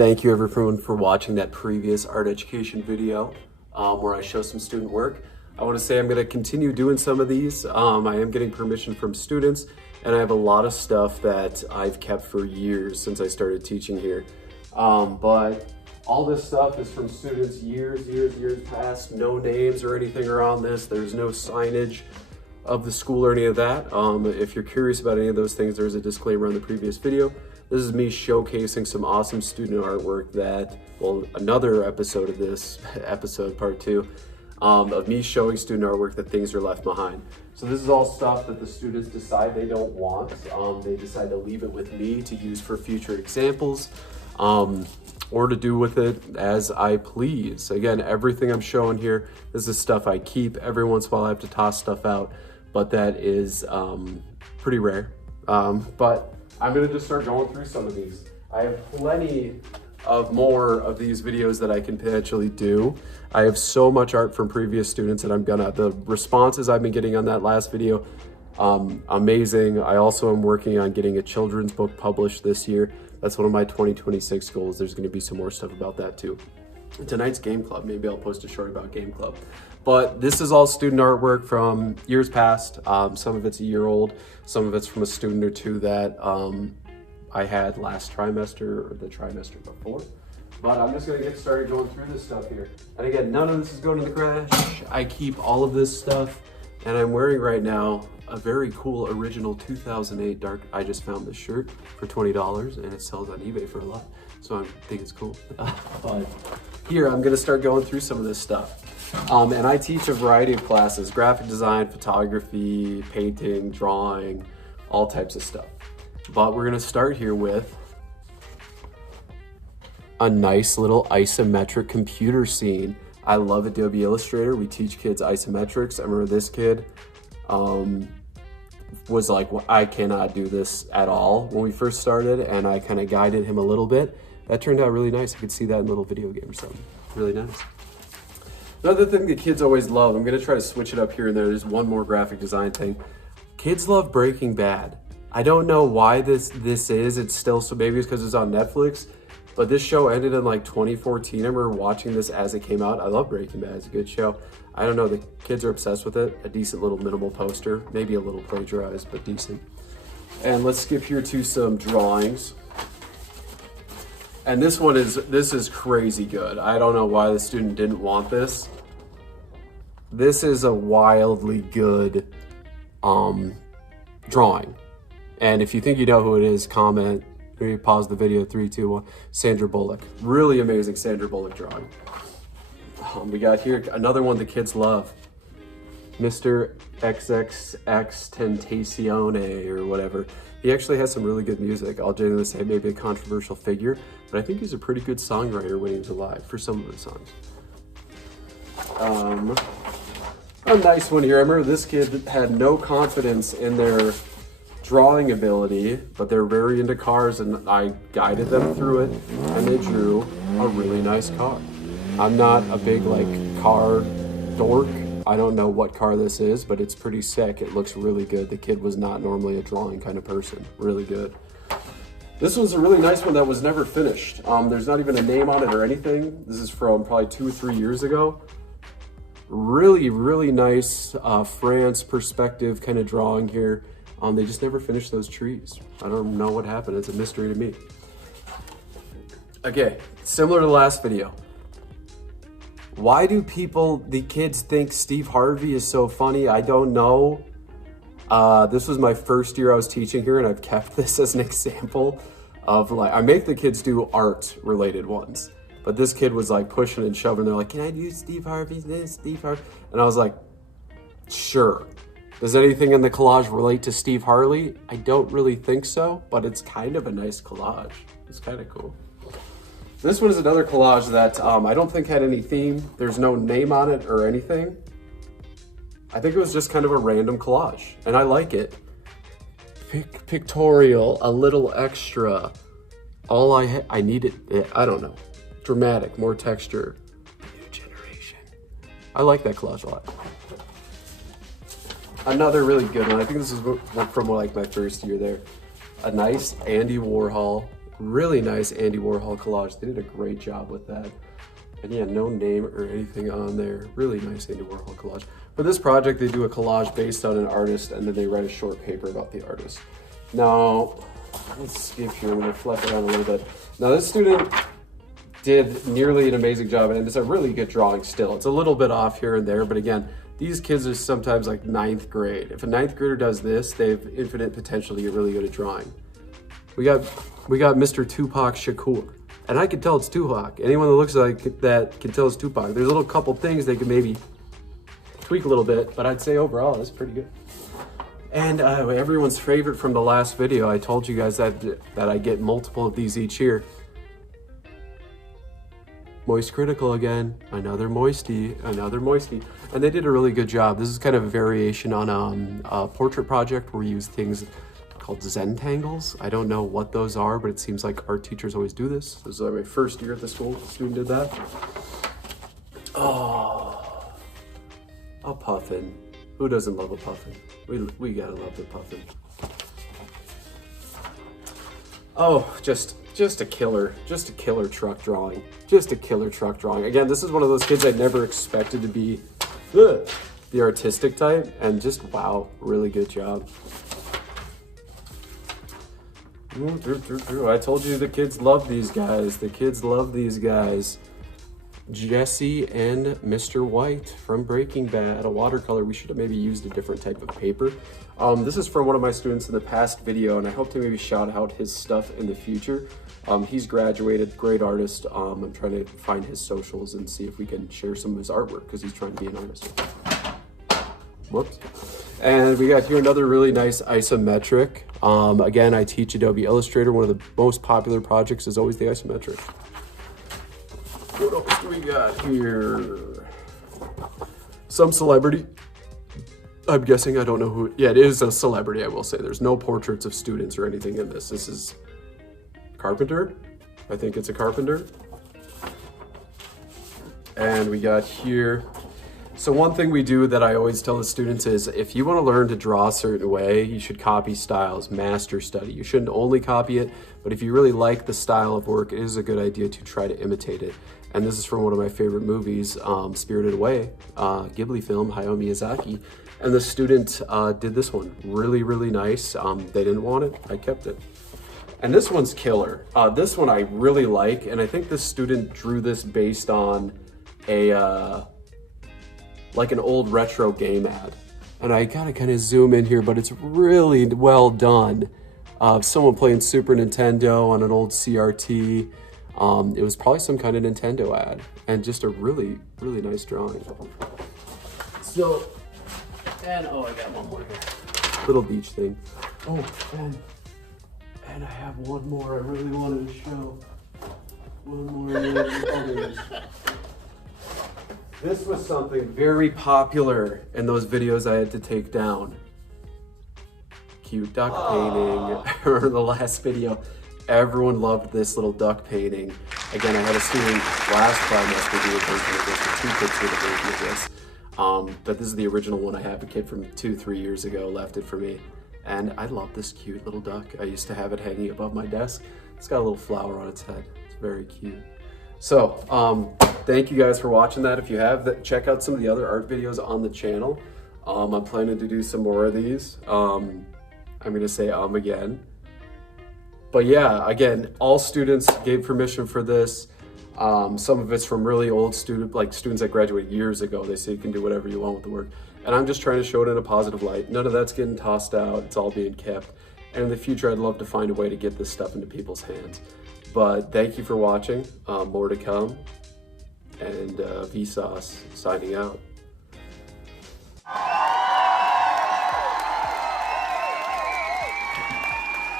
Thank you everyone for watching that previous art education video where I show some student work. I want to say I'm going to continue doing some of these. I am getting permission from students, and I have a lot of stuff that I've kept for years since I started teaching here. But all this stuff is from students years past. No names or anything are on this. There's no signage of the school or any of that. If you're curious about any of those things, there's a disclaimer on the previous video. This is me showcasing some awesome student artwork that, well, another episode of this, episode part 2, of me showing student artwork that things are left behind. So this is all stuff that the students decide they don't want. They decide to leave it with me to use for future examples, or to do with it as I please. Again, everything I'm showing here, this is stuff I keep. Every once in a while I have to toss stuff out, but that is pretty rare. But I'm gonna just start going through some of these. I have plenty of more of these videos that I can potentially do. I have so much art from previous students that the responses I've been getting on that last video, amazing. I also am working on getting a children's book published this year. That's one of my 2026 goals. There's gonna be some more stuff about that too. Tonight's game club, maybe I'll post a short about game club. But this is all student artwork from years past. Some of it's a year old, some of it's from a student or two that I had last trimester or the trimester before. But I'm just gonna get started going through this stuff here. And again, none of this is going to the trash. I keep all of this stuff, and I'm wearing right now a very cool original 2008 dark. I just found this shirt for $20 and it sells on eBay for a lot. So I think it's cool. But here, I'm gonna start going through some of this stuff. And I teach a variety of classes: graphic design, photography, painting, drawing, all types of stuff. But we're gonna start here with a nice little isometric computer scene. I love Adobe Illustrator. We teach kids isometrics. I remember this kid was like, well, I cannot do this at all when we first started, and I kind of guided him a little bit. That turned out really nice. You could see that in a little video game or something. Really nice. Another thing that kids always love, I'm gonna try to switch it up here and there. There's one more graphic design thing. Kids love Breaking Bad. I don't know why this is. It's still, so maybe it's because it's on Netflix, but this show ended in like 2014. I remember watching this as it came out. I love Breaking Bad. It's a good show. I don't know, the kids are obsessed with it. A decent little minimal poster, maybe a little plagiarized, but decent. And let's skip here to some drawings. And this is crazy good. I don't know why the student didn't want this. This is a wildly good drawing. And if you think you know who it is, comment. Maybe pause the video, 3, 2, 1. Sandra Bullock. Really amazing Sandra Bullock drawing. We got here another one the kids love. Mr. XXX Tentacion or whatever. He actually has some really good music. I'll genuinely say maybe a controversial figure, but I think he's a pretty good songwriter when he was alive for some of his songs. A nice one here. I remember this kid had no confidence in their drawing ability, but they're very into cars, and I guided them through it, and they drew a really nice car. I'm not a big car dork. I don't know what car this is, but it's pretty sick. It looks really good. The kid was not normally a drawing kind of person. Really good. This was a really nice one that was never finished. There's not even a name on it or anything. This is from probably 2 or 3 years ago. Really nice France perspective kind of drawing here. They just never finished those trees. I don't know what happened. It's a mystery to me. Okay, similar to the last video. Why do the kids think Steve Harvey is so funny? I don't know. This was my first year I was teaching here, and I've kept this as an example of I make the kids do art related ones. But this kid was pushing and shoving. They're like, can I do Steve Harvey's this, Steve Harvey? And I was like, sure. Does anything in the collage relate to Steve Harley? I don't really think so, but it's kind of a nice collage. It's kind of cool. This one is another collage that I don't think had any theme. There's no name on it or anything. I think it was just kind of a random collage, and I like it. Pictorial, a little extra. All I needed, I don't know. Dramatic, more texture. New generation. I like that collage a lot. Another really good one. I think this is from my first year there. A nice Andy Warhol Really nice Andy Warhol collage. They did a great job with that. And yeah, no name or anything on there. Really nice Andy Warhol collage. For this project, they do a collage based on an artist, and then they write a short paper about the artist. Now, let's skip here. I'm gonna flip around a little bit. Now, this student did nearly an amazing job, and it's a really good drawing still. It's a little bit off here and there, but again, these kids are sometimes like 9th grade. If a 9th grader does this, they have infinite potential to get really good at drawing. We got Mr. Tupac Shakur, and I can tell it's Tupac. Anyone that looks like that can tell it's Tupac. There's a little couple things they could maybe tweak a little bit, but I'd say overall it's pretty good. And everyone's favorite from the last video, I told you guys that I get multiple of these each year. Moist Critical again, another moisty. And they did a really good job. This is kind of a variation on a portrait project where we use things called Zentangles. I don't know what those are, but it seems like art teachers always do this. This is like my first year at the school, the student did that. Oh, a puffin. Who doesn't love a puffin? We gotta love the puffin. Oh, just a killer truck drawing. Just a killer truck drawing. Again, this is one of those kids I never expected to be the artistic type, and just wow, really good job. I told you the kids love these guys. The kids love these guys. Jesse and Mr. White from Breaking Bad, a watercolor. We should have maybe used a different type of paper. This is from one of my students in the past video, and I hope to maybe shout out his stuff in the future. He's graduated, great artist. I'm trying to find his socials and see if we can share some of his artwork because he's trying to be an artist. Whoops. And we got here another really nice isometric. Again, I teach Adobe Illustrator. One of the most popular projects is always the isometric. What else do we got here? Some celebrity. I'm guessing, I don't know who. Yeah, it is a celebrity, I will say. There's no portraits of students or anything in this. This is carpenter. I think it's a carpenter. And we got here. So one thing we do that I always tell the students is if you want to learn to draw a certain way, you should copy styles, master study. You shouldn't only copy it, but if you really like the style of work, it is a good idea to try to imitate it. And this is from one of my favorite movies, Spirited Away, Ghibli film, Hayao Miyazaki. And the student did this one, really, really nice. They didn't want it, I kept it. And this one's killer. This one I really like, and I think this student drew this based on a, like an old retro game ad. And I gotta kind of zoom in here, but it's really well done. Someone playing Super Nintendo on an old CRT. It was probably some kind of Nintendo ad, and just a really, really nice drawing. So, and oh, I got one more here. Little beach thing. Oh, and I have one more I really wanted to show. One more. Oh, there it is. This was something very popular in those videos I had to take down. Cute duck painting. Remember the last video? Everyone loved this little duck painting. Again, I had a student last trimester do a version of this, or 2 kids did a version of this. But this is the original one I have. A kid from 2-3 years ago left it for me. And I love this cute little duck. I used to have it hanging above my desk. It's got a little flower on its head. It's very cute. So, thank you guys for watching that. If you have, check out some of the other art videos on the channel. I'm planning to do some more of these. I'm gonna say again. But yeah, again, all students gave permission for this. Some of it's from really old students that graduated years ago. They say you can do whatever you want with the work. And I'm just trying to show it in a positive light. None of that's getting tossed out. It's all being kept. And in the future, I'd love to find a way to get this stuff into people's hands. But thank you for watching. More to come. And Vsauce signing out.